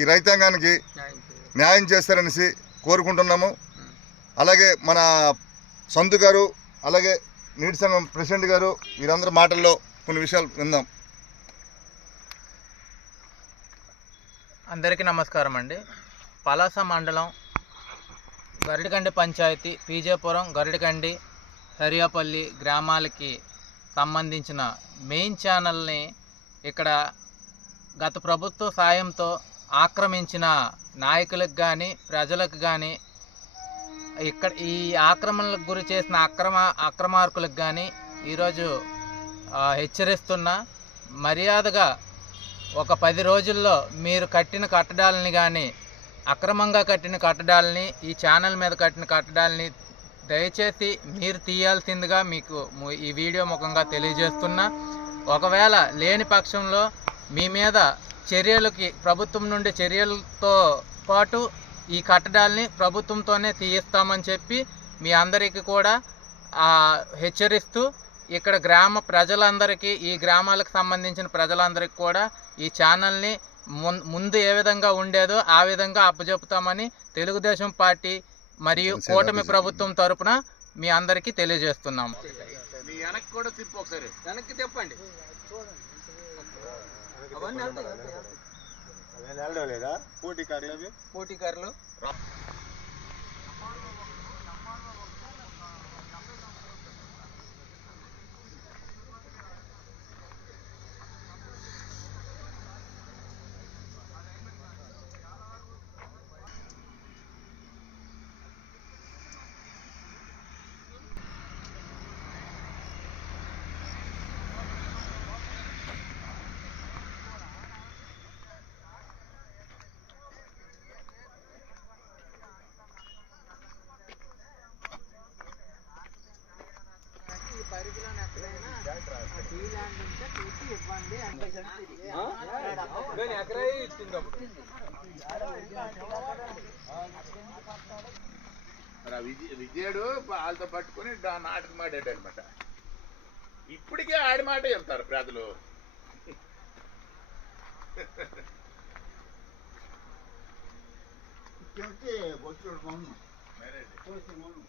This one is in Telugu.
ఈ రైతాంగానికి న్యాయం చేస్తారనేసి కోరుకుంటున్నాము. అలాగే మన సంతు గారు అలాగే నీటి సంఘం ప్రెసిడెంట్ గారు వీరందరి మాటల్లో కొన్ని విషయాలు విందాం. అందరికీ నమస్కారం అండి. పలాస మండలం గరిడికండి పంచాయతీ పీజేపురం గరిడికండి హరియాపల్లి గ్రామాలకి సంబంధించిన మెయిన్ ఛానల్ని ఇక్కడ గత ప్రభుత్వ సాయంతో ఆక్రమించిన నాయకులకు కానీ ప్రజలకు కానీ ఇక్కడ ఈ ఆక్రమణలకు గురి చేసిన అక్రమ అక్రమార్కులకు కానీ ఈరోజు హెచ్చరిస్తున్న హెచ్చరిస్తున్నా మర్యాదగా ఒక పది రోజుల్లో మీరు కట్టిన కట్టడాలని కానీ అక్రమంగా కట్టిన కట్టడాలని ఈ ఛానల్ మీద కట్టిన కట్టడాలని దయచేసి మీరు తీయాల్సిందిగా మీకు ఈ వీడియో ముఖంగా తెలియజేస్తున్నా. ఒకవేళ లేని పక్షంలో మీ మీద చర్యలకి ప్రభుత్వం నుండి చర్యలతో పాటు ఈ కట్టడాల్ని ప్రభుత్వంతోనే తీయిస్తామని చెప్పి మీ అందరికీ కూడా ఆ, హెచ్చరిస్తూ ఇక్కడ గ్రామ ప్రజలందరికీ ఈ గ్రామాలకు సంబంధించిన ప్రజలందరికీ కూడా ఈ ఛానల్ని ముందు ఏ విధంగా ఉండేదో ఆ విధంగా అప్పచెపుతామని తెలుగుదేశం పార్టీ మరియు కూటమి. ప్రభుత్వం తరపున మీ అందరికీ తెలియజేస్తున్నాము వెనక్కి కూడా అన్నీ వెళ్తాయి వెళ్తాయి పోటీ మరి ఆ విజయ విజయుడు వాళ్ళతో పట్టుకొని నాటకం ఆడాడు అనమాట ఇప్పటికే ఆడి మాట వెళ్తారు ప్రజలు. వచ్చి వచ్చి మౌనం మేనేజ్. మౌనం